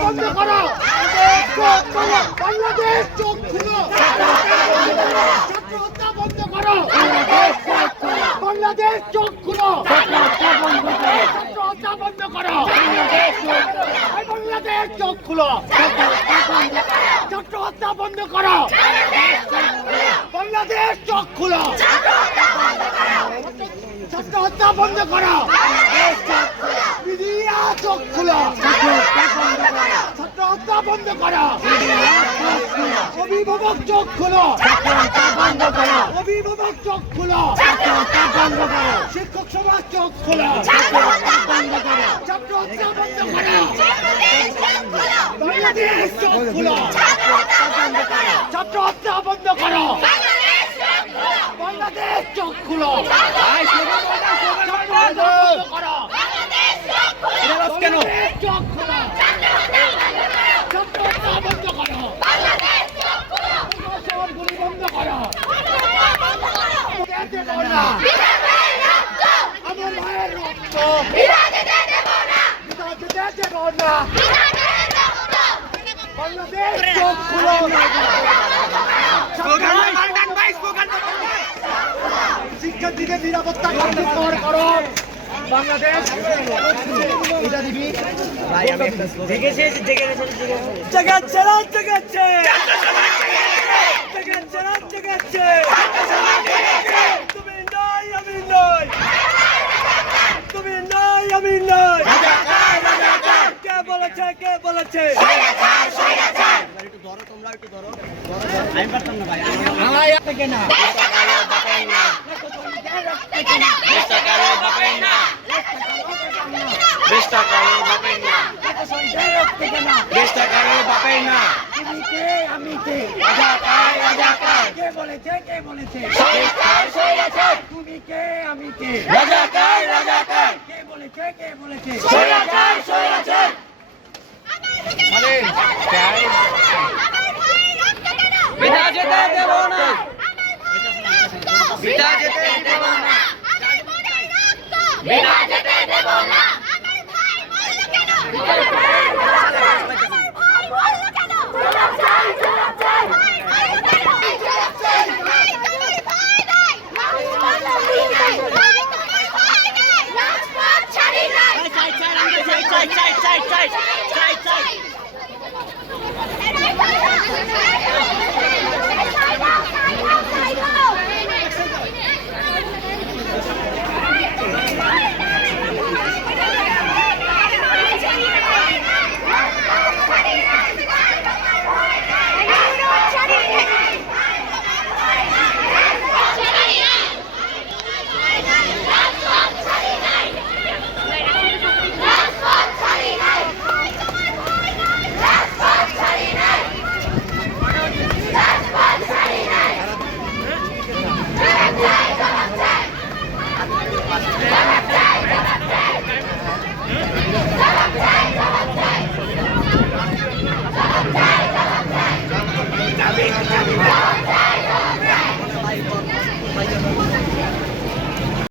বন্ধ করো বাংলাদেশ চোখ খুলো। ছাত্র হত্যা বন্ধ করো। বাংলাদেশ, চোখ খুলো। বন্ধ করো। মিডিয়া, চোখ খুলো। বন্ধ করো। অভিভাবক অভিভাবক শিক্ষক সমাজ, চোখ খুলো। ছাত্র হত্যা বন্ধ করো বাংলাদেশ চোখ খুলো ছাত্র হত্যা বন্ধ করো বাংলাদেশ চোখ খুলো কেন চোখ খুলো ছাত্র হত্যা যেতে দেবো না। আমার মায়ের রক্ত যেতে দেবো না। বাংলাদেশ চোখ খুলো শিক্ষার্থীদের নিরাপত্তা কার্যকর করো বাংলাদেশ। জগাচ্ছে জগাচ্ছে জগাচ্ছে তুমি নাই আমি নাই। তুমি নাই আমি নাই। কে বলেছে কে বলেছে? কারও বাপের না দেশটা কারও বাপের না কে আমি কে রাজাকার রাজাকার কে বলেছে কে বলেছে সরকার তুমি কে আমি কে রাজাকার রাজাকার কে বলেছে কে বলেছে সৈরাচার সৈরাচার বিটা যেতে দেব না। বিটা যেতে দেব না বিটা যেতে দেব না কেন Vamos!